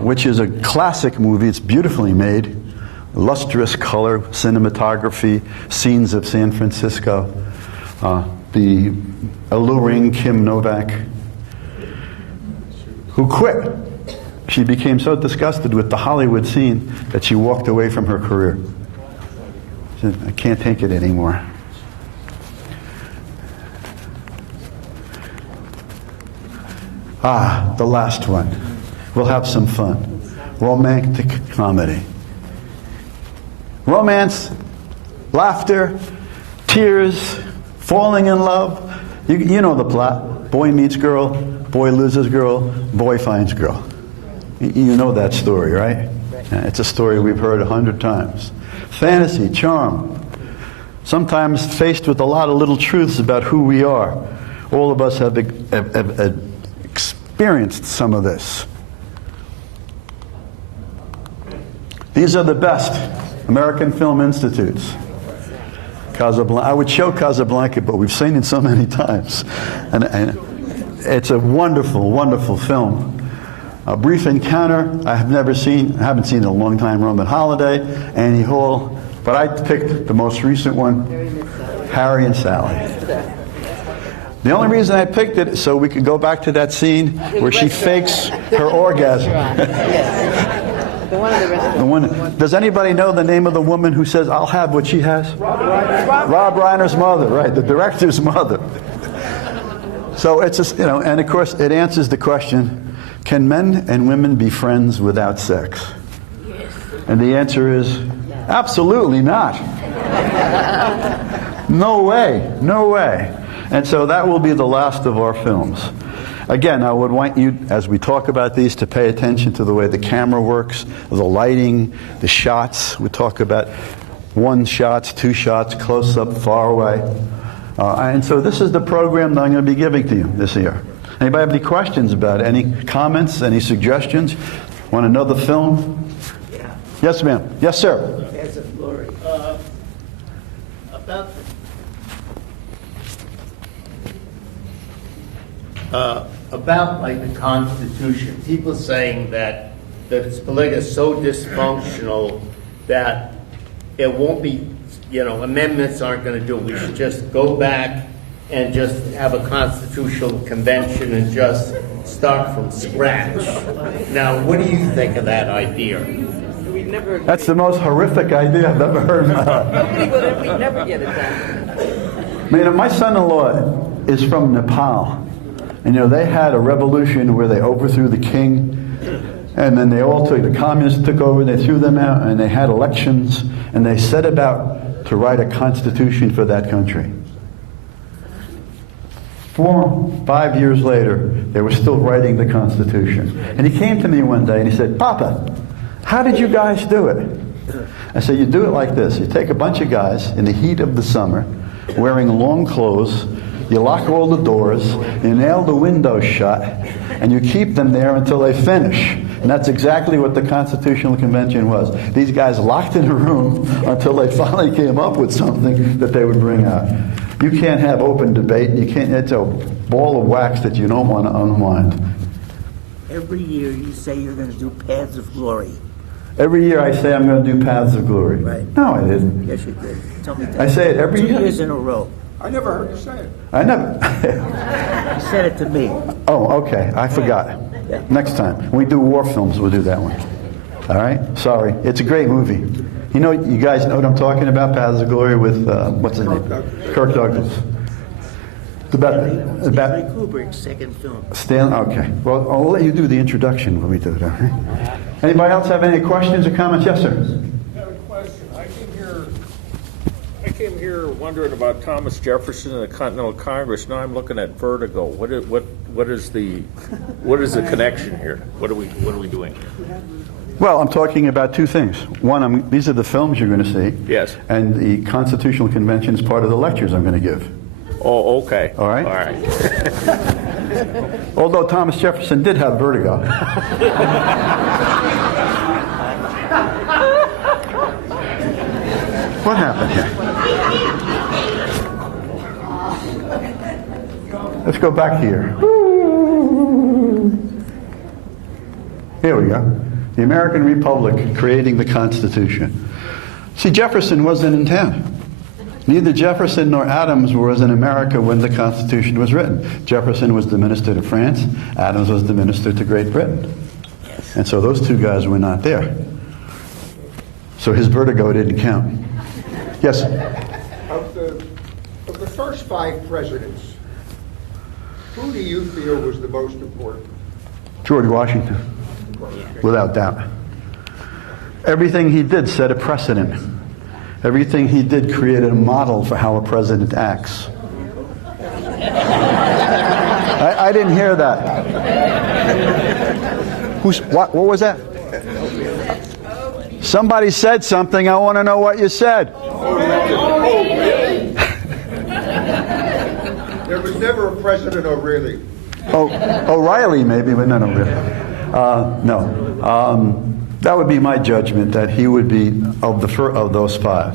which is a classic movie. It's beautifully made, lustrous color, cinematography, scenes of San Francisco, the alluring Kim Novak, who quit. She became so disgusted with the Hollywood scene that she walked away from her career. She said, I can't take it anymore. The last one. We'll have some fun. Romantic comedy. Romance, laughter, tears, falling in love. You know the plot. Boy meets girl, boy loses girl, boy finds girl. You know that story, right? It's a story we've heard 100 times. Fantasy, charm. Sometimes faced with a lot of little truths about who we are. All of us have experienced some of this. These are the best American film institutes. Casablanca. I would show Casablanca, but we've seen it so many times. And it's a wonderful, wonderful film. A Brief Encounter, I haven't seen it in a long time, Roman Holiday, Annie Hall, but I picked the most recent one, Harry and Sally. The only reason I picked it is so we could go back to that scene where she fakes her orgasm. The one in the restaurant. Does anybody know the name of the woman who says, "I'll have what she has"? Rob Reiner's mother, right, the director's mother. So it's just, and of course it answers the question, can men and women be friends without sex? Yes. And the answer is absolutely not. No way, no way. And so that will be the last of our films. Again, I would want you, as we talk about these, to pay attention to the way the camera works, the lighting, the shots. We talk about 1 shots, 2 shots, close up, far away. And so this is the program that I'm going to be giving to you this year. Anybody have any questions about it? Any comments, any suggestions? Want another film? Yeah. Yes, ma'am. Yes, sir. As of glory. About like the Constitution, people saying that it's political so dysfunctional that it won't be, amendments aren't going to do it. We should just go back and just have a constitutional convention and just start from scratch. Now, what do you think of that idea? We never. That's the most horrific idea I've ever heard. Nobody would. We never get it done. My son-in-law is from Nepal. And they had a revolution where they overthrew the king, and then the communists took over, they threw them out, and they had elections, and they set about to write a constitution for that country. 4, 5 years later, they were still writing the Constitution. And he came to me one day and he said, "Papa, how did you guys do it?" I said, "You do it like this. You take a bunch of guys in the heat of the summer, wearing long clothes, you lock all the doors, you nail the windows shut, and you keep them there until they finish." And that's exactly what the Constitutional Convention was. These guys locked in a room until they finally came up with something that they would bring out. You can't have open debate. It's a ball of wax that you don't want to unwind. Every year you say you're going to do Paths of Glory. Every year I say I'm going to do Paths of Glory. Right. No, I didn't. Yes, you did. Tell me that. I say it every 2 year. years in a row. I never heard you say it. I never. You said it to me. Oh, okay. I forgot. Yeah. Next time. When we do war films, we'll do that one. All right? Sorry. It's a great movie. You guys know what I'm talking about? Paths of Glory with, what's his name? Kirk Douglas. Stanley Kubrick's second film. Okay. Well, I'll let you do the introduction when we do it. All right? Anybody else have any questions or comments? Yes, sir. I have a question. I came here wondering about Thomas Jefferson and the Continental Congress. Now I'm looking at Vertigo. What is the connection here? What are we doing here? Well, I'm talking about 2 things. One, these are the films you're going to see. Yes. And the Constitutional Convention is part of the lectures I'm going to give. Oh, okay. All right. All right. Although Thomas Jefferson did have vertigo. What happened here? Let's go back here. Here we go. The American Republic creating the Constitution. See, Jefferson wasn't in town. Neither Jefferson nor Adams was in America when the Constitution was written. Jefferson was the minister to France. Adams was the minister to Great Britain. And so those 2 guys were not there. So his vertigo didn't count. Yes? Of the first 5 presidents, who do you feel was the most important? George Washington, without doubt. Everything he did set a precedent. Everything he did created a model for how a president acts. I didn't hear that. What was that? Somebody said something. I want to know what you said. There was never a President O'Reilly. Oh, O'Reilly maybe, but no, really. No. That would be my judgment, that he would be of those five.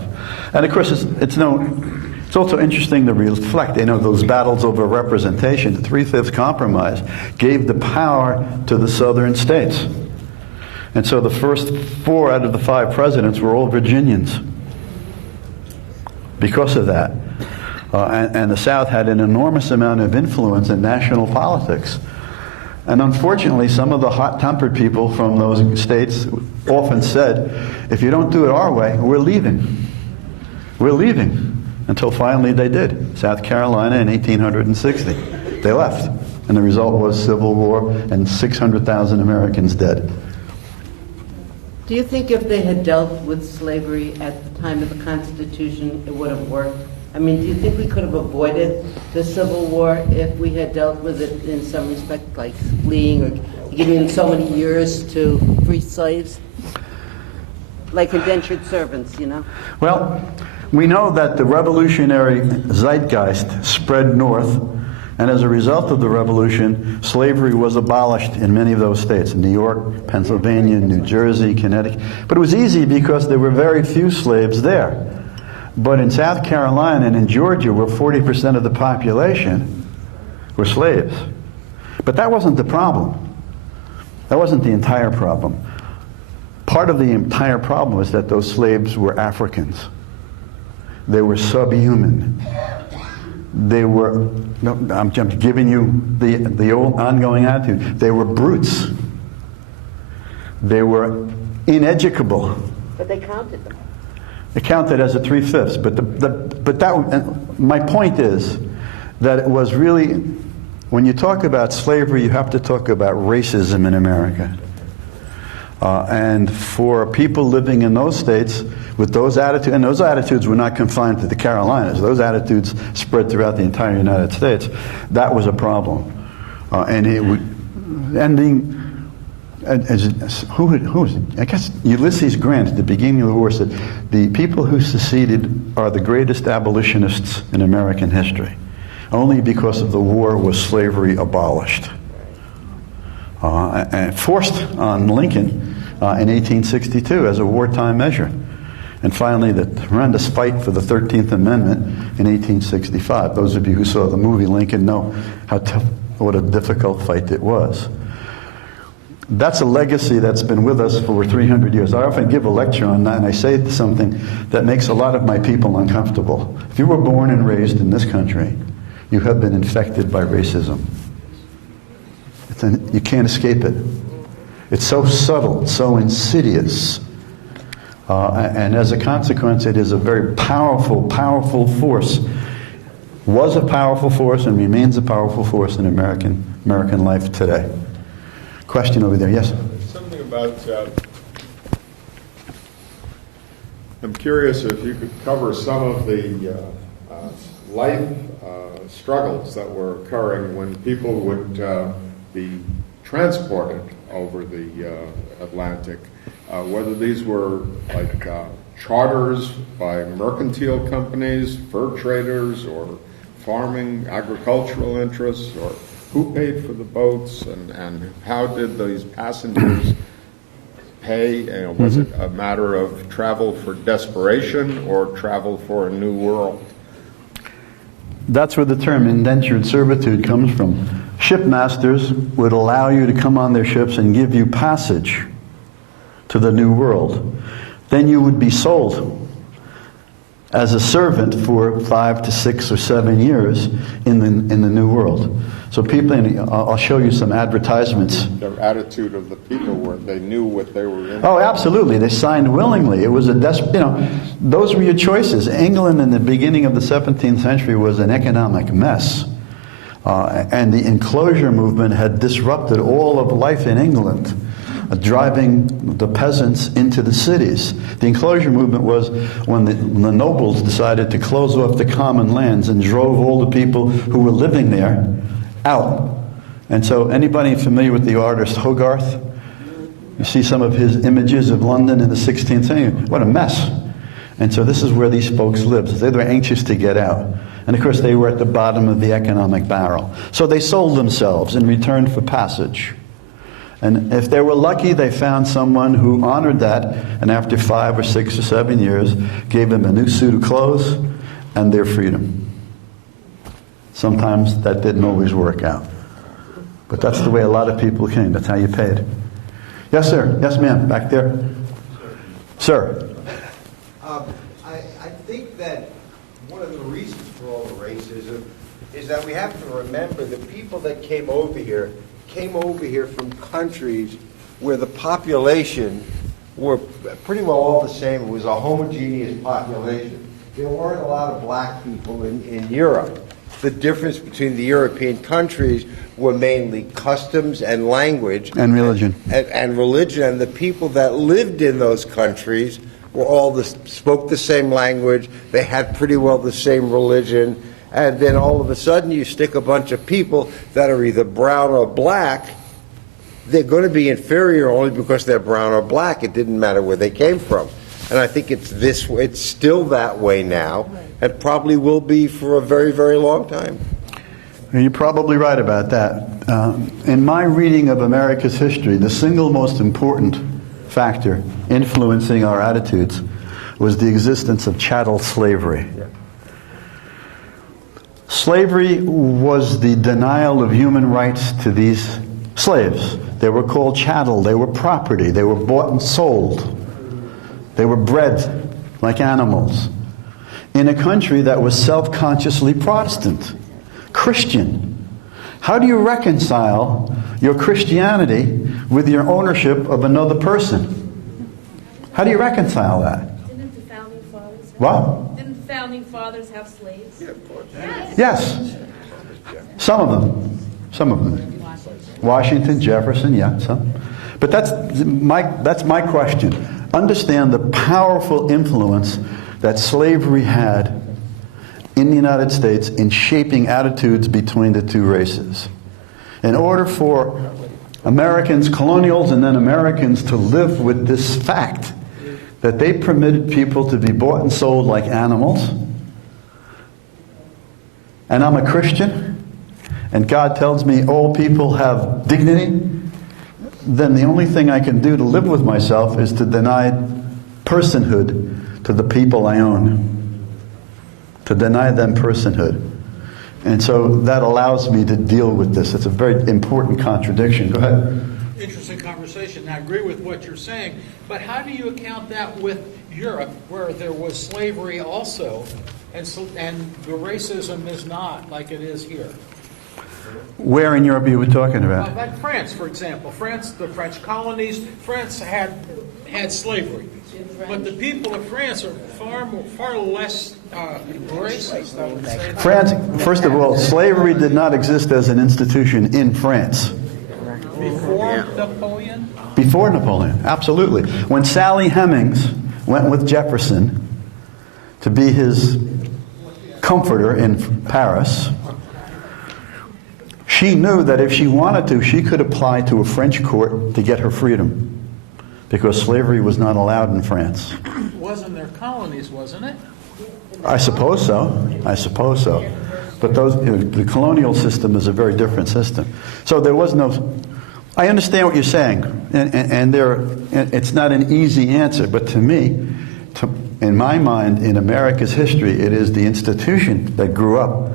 And of course, it's also interesting to reflect. Those battles over representation, the 3/5 compromise, gave the power to the southern states. And so the first 4 out of the 5 presidents were all Virginians because of that. And the South had an enormous amount of influence in national politics. And unfortunately, some of the hot-tempered people from those states often said, if you don't do it our way, we're leaving. We're leaving. Until finally they did. South Carolina in 1860. They left. And the result was civil war and 600,000 Americans dead. Do you think if they had dealt with slavery at the time of the Constitution, it would have worked? I mean, do you think we could have avoided the Civil War if we had dealt with it in some respect, like fleeing or giving so many years to free slaves? Like indentured servants, Well, we know that the revolutionary zeitgeist spread north, and as a result of the revolution, slavery was abolished in many of those states, New York, Pennsylvania, New Jersey, Connecticut. But it was easy because there were very few slaves there. But in South Carolina and in Georgia, where 40% of the population were slaves. But that wasn't the problem. That wasn't the entire problem. Part of the entire problem was that those slaves were Africans. They were subhuman. They were, I'm giving you the old ongoing attitude. They were brutes. They were ineducable. But they counted them. It counted as a 3/5, my point is that it was really, when you talk about slavery, you have to talk about racism in America. And for people living in those states with those attitudes, and those attitudes were not confined to the Carolinas, those attitudes spread throughout the entire United States, that was a problem. I guess Ulysses Grant at the beginning of the war said, the people who seceded are the greatest abolitionists in American history. Only because of the war was slavery abolished. And forced on Lincoln in 1862 as a wartime measure. And finally, the horrendous fight for the 13th Amendment in 1865. Those of you who saw the movie Lincoln know what a difficult fight it was. That's a legacy that's been with us for over 300 years. I often give a lecture on that, and I say something that makes a lot of my people uncomfortable. If you were born and raised in this country, you have been infected by racism. You can't escape it. It's so subtle, so insidious. And as a consequence, it is a very powerful, powerful force. Was a powerful force and remains a powerful force in American life today. Question over there, yes? Something about, I'm curious if you could cover some of the life struggles that were occurring when people would be transported over the Atlantic, whether these were like charters by mercantile companies, fur traders, or farming, agricultural interests, or who paid for the boats, and how did these passengers pay? Was it a matter of travel for desperation or travel for a new world? That's where the term indentured servitude comes from. Shipmasters would allow you to come on their ships and give you passage to the new world. Then you would be sold as a servant for 5 to 6 or 7 years in the new world. So people, I'll show you some advertisements. The attitude of the people were they knew what they were in. Oh, absolutely. They signed willingly. It was those were your choices. England in the beginning of the 17th century was an economic mess. And the enclosure movement had disrupted all of life in England, driving the peasants into the cities. The enclosure movement was when the nobles decided to close off the common lands and drove all the people who were living there out. And so anybody familiar with the artist Hogarth? You see some of his images of London in the 16th century. What a mess. And so this is where these folks lived. They were anxious to get out. And of course they were at the bottom of the economic barrel. So they sold themselves in return for passage. And if they were lucky, they found someone who honored that, and after 5 or 6 or 7 years, gave them a new suit of clothes and their freedom. Sometimes that didn't always work out. But that's the way a lot of people came. That's how you paid. Yes, sir. Yes, ma'am. Back there. Sir. I think that one of the reasons for all the racism is that we have to remember the people that came over here from countries where the population were pretty well all the same. It was a homogeneous population. There weren't a lot of black people in Europe. The difference between the European countries were mainly customs and language. And religion. And religion. And the people that lived in those countries were all spoke the same language. They had pretty well the same religion. And then all of a sudden you stick a bunch of people that are either brown or black. They're going to be inferior only because they're brown or black. It didn't matter where they came from. And I think it's still that way now, and probably will be for a very, very long time. You're probably right about that. In my reading of America's history, the single most important factor influencing our attitudes was the existence of chattel slavery. Yeah. Slavery was the denial of human rights to these slaves. They were called chattel. They were property. They were bought and sold. They were bred like animals in a country that was self-consciously Protestant, Christian. How do you reconcile your Christianity with your ownership of another person? How do you reconcile that? Didn't the founding fathers have What? Didn't the founding fathers have slaves? Yeah, of course. Yes. Some of them. Some of them. Washington, Jefferson, yeah, some. But that's my question. Understand the powerful influence that slavery had in the United States in shaping attitudes between the two races. In order for Americans, colonials, and then Americans to live with this fact that they permitted people to be bought and sold like animals, and I'm a Christian, and God tells me all people have dignity, then the only thing I can do to live with myself is to deny personhood to the people I own. To deny them personhood. And so that allows me to deal with this. It's a very important contradiction. Go ahead. Interesting conversation. I agree with what you're saying, but how do you account that with Europe, where there was slavery also, and the racism is not like it is here? Where in Europe are you talking about? Like France, for example. France, the French colonies, France had slavery. But the people of France are far less racist, I would say. France, first of all, slavery did not exist as an institution in France. Before Napoleon? Before Napoleon, absolutely. When Sally Hemings went with Jefferson to be his comforter in Paris, she knew that if she wanted to, she could apply to a French court to get her freedom, because slavery was not allowed in France. Wasn't there colonies, wasn't it? I suppose so. I suppose so. But the colonial system is a very different system. So there was no... I understand what you're saying, and it's not an easy answer, but to me, in my mind, in America's history, it is the institution that grew up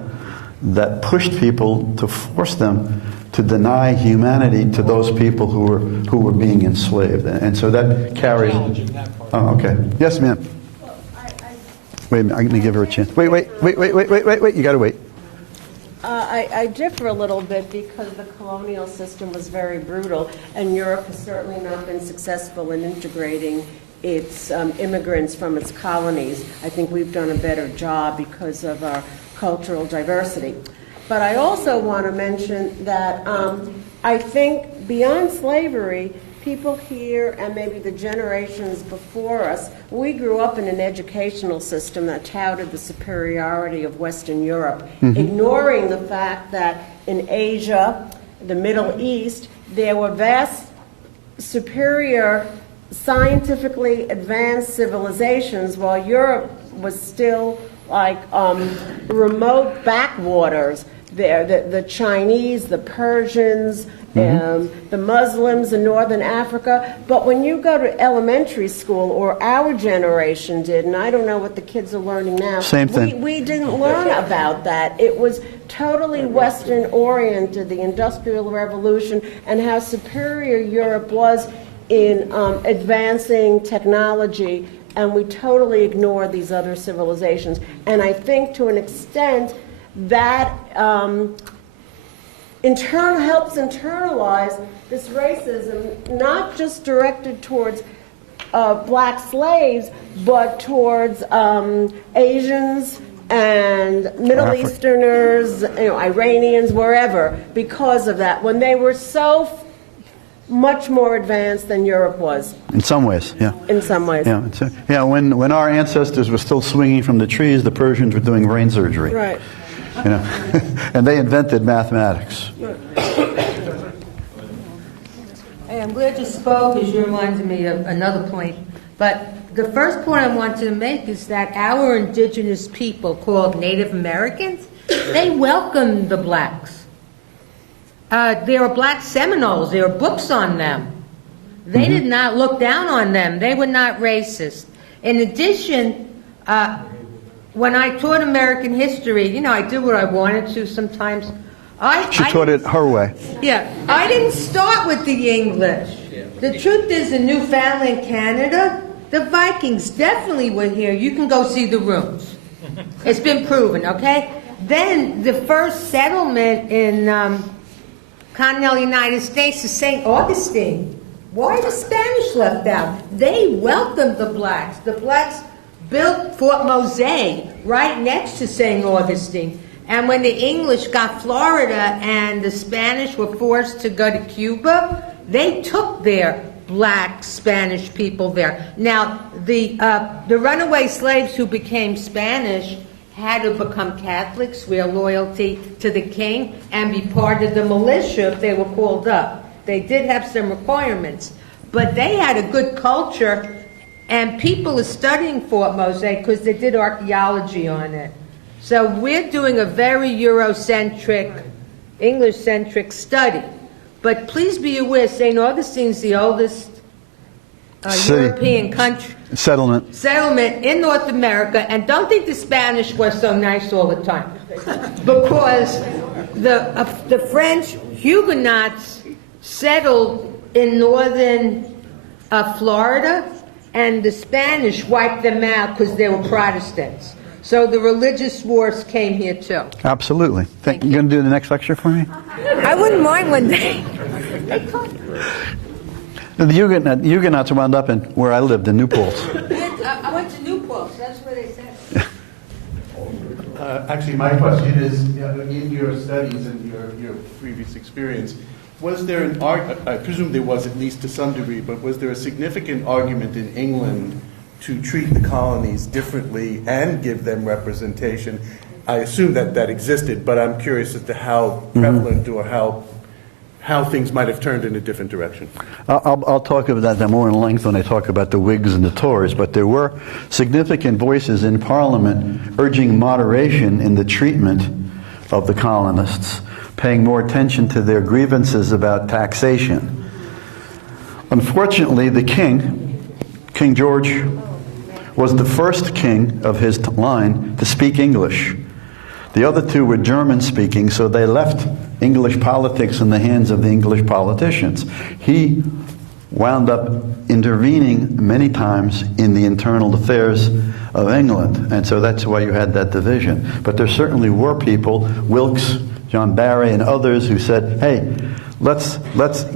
that pushed people to force them to deny humanity to those people who were being enslaved, and so that carries. Oh, okay. Yes, ma'am. Wait a minute. I'm going to give her a chance. Wait. You got to wait. I differ a little bit because the colonial system was very brutal, and Europe has certainly not been successful in integrating its immigrants from its colonies. I think we've done a better job because of our cultural diversity. But I also want to mention that I think beyond slavery, people here and maybe the generations before us, we grew up in an educational system that touted the superiority of Western Europe, ignoring the fact that in Asia, the Middle East, there were vast superior, scientifically advanced civilizations, while Europe was still like remote backwaters. The Chinese, the Persians, the Muslims in northern Africa. But when you go to elementary school, or our generation did, and I don't know what the kids are learning now, Same thing. we didn't learn about that. It was totally Western-oriented, the Industrial Revolution, and how superior Europe was in advancing technology, and we totally ignored these other civilizations. And I think to an extent that helps internalize this racism, not just directed towards black slaves, but towards Asians and Middle Easterners, Iranians, wherever, because of that, when they were so much more advanced than Europe was. In some ways, yeah. In some ways. Yeah, when our ancestors were still swinging from the trees, the Persians were doing brain surgery. Right. And they invented mathematics. Hey, I'm glad you spoke, because you reminded me of another point. But the first point I wanted to make is that our indigenous people, called Native Americans, they welcomed the blacks. There are black Seminoles. There are books on them. They did not look down on them. They were not racist. In addition, when I taught American history, I did what I wanted to sometimes. She taught it her way. Yeah, I didn't start with the English. The truth is, in Newfoundland, Canada, the Vikings definitely were here. You can go see the rooms. It's been proven, okay? Then the first settlement in continental United States is St. Augustine. Why the Spanish left out? They welcomed the blacks. The blacks built Fort Mose right next to St. Augustine. And when the English got Florida and the Spanish were forced to go to Cuba, they took their black Spanish people there. Now, the runaway slaves who became Spanish had to become Catholics, swear loyalty to the king, and be part of the militia if they were called up. They did have some requirements, but they had a good culture, and people are studying Fort Mose because they did archaeology on it. So we're doing a very Eurocentric, English-centric study. But please be aware, St. Augustine's the oldest European country settlement in North America, and don't think the Spanish were so nice all the time, because the French Huguenots settled in northern Florida, and the Spanish wiped them out because they were Protestants. So the religious wars came here too. Absolutely. You going to do the next lecture for me? I wouldn't mind one day. The Huguenots wound up in where I lived, in New Paltz. I went to New Paltz. That's where they said. Actually, my question is, in your studies and your previous experience, was there an I presume there was, at least to some degree, but was there a significant argument in England to treat the colonies differently and give them representation? I assume that existed, but I'm curious as to how prevalent or how things might have turned in a different direction. I'll talk about that more in length when I talk about the Whigs and the Tories, but there were significant voices in Parliament urging moderation in the treatment of the colonists, paying more attention to their grievances about taxation. Unfortunately, the King George, was the first king of his line to speak English. The other two were German-speaking, so they left English politics in the hands of the English politicians. He wound up intervening many times in the internal affairs of England, and so that's why you had that division. But there certainly were people, Wilkes, John Barry, and others, who said, hey, let's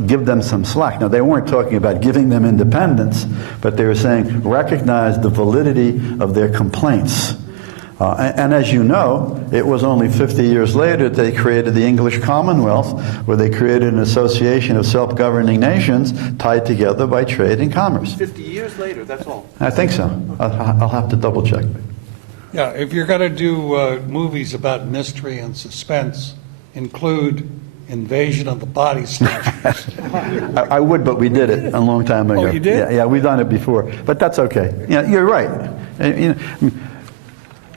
give them some slack. Now, they weren't talking about giving them independence, but they were saying recognize the validity of their complaints. And as you know, it was only 50 years later that they created the English Commonwealth, where they created an association of self-governing nations tied together by trade and commerce. 50 years later, that's all. I think so. I'll have to double check. Yeah, if you're going to do movies about mystery and suspense, include invasion of the body snatchers. I would, but we did it a long time ago. Oh, you did? Yeah, we've done it before. But that's okay. You're right.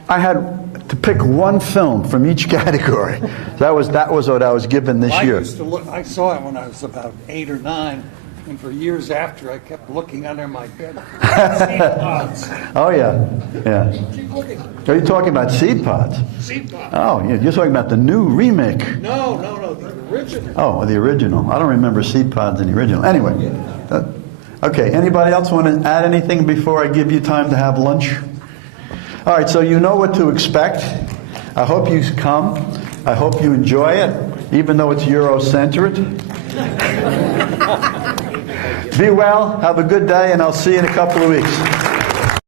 I had to pick one film from each category. That was what I was given this year. I saw it when I was about 8 or 9, and for years after, I kept looking under my bed. Seed pods. Oh, yeah. Keep looking. Are you talking about Seed Pods? Seed pods. Oh, you're talking about the new remake. No, the original. Oh, the original. I don't remember Seed Pods in the original. Anyway. Okay, anybody else want to add anything before I give you time to have lunch? All right, so you know what to expect. I hope you come. I hope you enjoy it, even though it's Eurocentered. Be well, have a good day, and I'll see you in a couple of weeks.